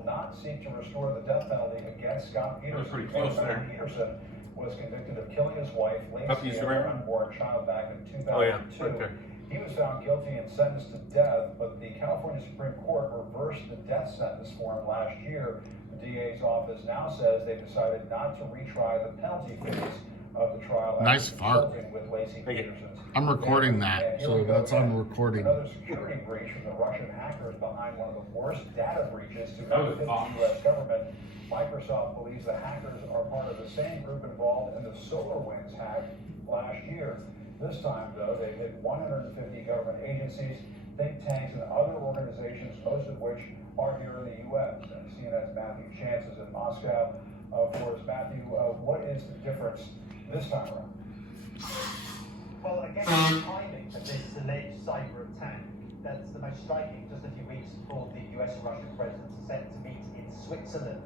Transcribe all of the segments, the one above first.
will not seek to restore the death penalty against Scott Peterson. That was pretty close there. Peterson was convicted of killing his wife, Lacey, and their her unborn child back in 2002. Oh, yeah, right there. He was found guilty and sentenced to death, but the California Supreme Court reversed the death sentence for him last year. The DA's office now says they've decided not to retry the penalty phase of the trial. Nice fart. With Lacey Peterson's. I'm recording that, so that's on recording. Another security breach from the Russian hackers behind one of the worst data breaches to That was benefit the U.S. government. Microsoft believes the hackers are part of the same group involved in the SolarWinds hack last year. This time, though, they've hit 150 government agencies, think tanks, and other organizations, most of which are here in the U.S. And CNN's Matthew Chance is in Moscow. For us, Matthew, what is the difference this time around? Well, again, the timing of this alleged cyber attack, that's the most striking. Just a few weeks before the US and Russian presidents are set to meet in Switzerland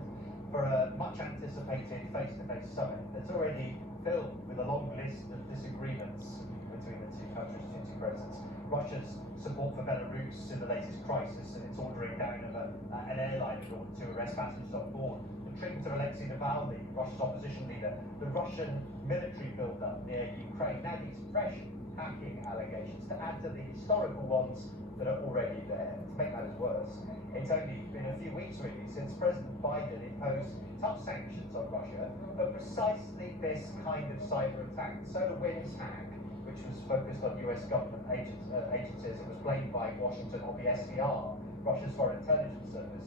for a much anticipated face-to-face summit that's already filled with a long list of disagreements between the two countries, the two presidents. Russia's support for Belarus in the latest crisis and its ordering down of an airline in order to arrest passengers on board. The treatment of Alexei Navalny, Russia's opposition leader, the Russian military build-up near Ukraine, now these fresh hacking allegations to add to the historical ones that are already there. To make matters worse, it's only been a few weeks really since President Biden imposed tough sanctions on Russia for precisely this kind of cyber attack. The SolarWinds hack, which was focused on US government agencies and was blamed by Washington on the SVR, Russia's foreign intelligence service.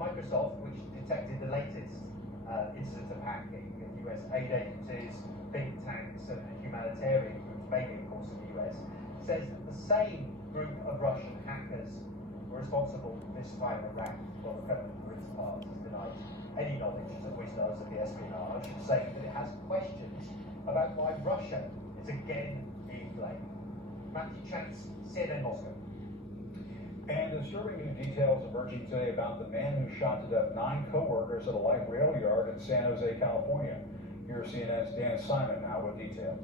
Microsoft, which detected the latest incidents of hacking in US aid agencies, think tanks, and humanitarian groups, mainly, of course, in the US, says that the same group of Russian hackers were responsible this time around. Well, the Kremlin, for its part, has denied any knowledge, as it always does, of the espionage, saying that it has questions about why Russia is again being blamed. Matthew Chance, CNN Moscow. And disturbing new details emerging today about the man who shot to death 9 co-workers at a light rail yard in San Jose, California. Here's CNN's Dan Simon now with details.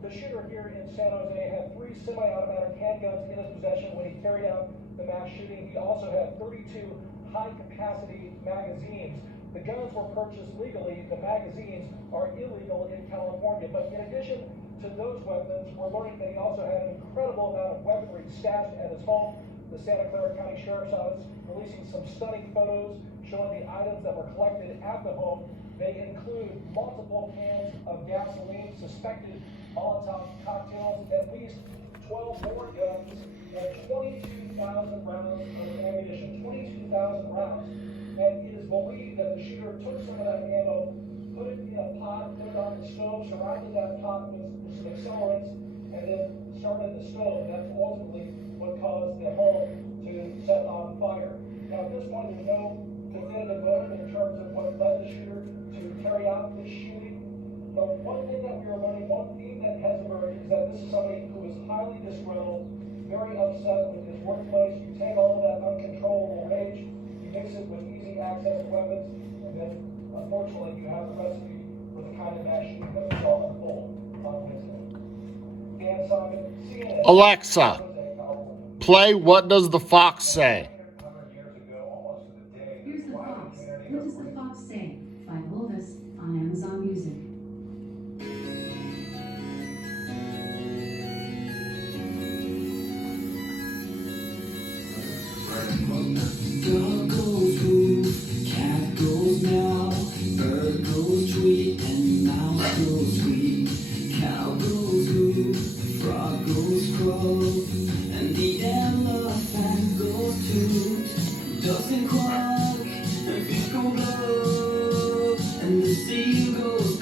The shooter here in San Jose had 3 semi-automatic handguns in his possession when he carried out the mass shooting. He also had 32 high-capacity magazines. The guns were purchased legally. The magazines are illegal in California. But in addition to those weapons, we're learning that he also had an incredible amount of weaponry stashed at his home. The Santa Clara County Sheriff's Office releasing some stunning photos showing the items that were collected at the home. They include multiple cans of gasoline, suspected Molotov cocktails, at least 12 more guns, and 22,000 rounds of ammunition. 22,000 rounds. And it is believed that the shooter took some of that ammo, put it in a pot, put it on the stove, surrounded that pot with some accelerants, and then started the stove. And that's ultimately what caused the home to set on fire. Now, at this point, there's no definitive motive in terms of what led the shooter to carry out this shooting. But one thing that we are learning, one theme that has emerged, is that this is somebody who is highly disgruntled, very upset with his workplace. You take all of that uncontrollable rage, you mix it with easy access to weapons, and then, unfortunately, you have the recipe for the kind of mass shooting that we saw unfold on Wednesday. Dan Simon, CNN. Alexa, play What Does the Fox Say? Here's the Fox. What does the Fox say? By Elvis on Amazon Music. Dog goes poof, cat goes meow, bird goes tweet, and mouse goes squeak. Cow goes moo, frog goes croak, and the elephant goes toot. Ducks and quack, and fish go blow, and the seal goes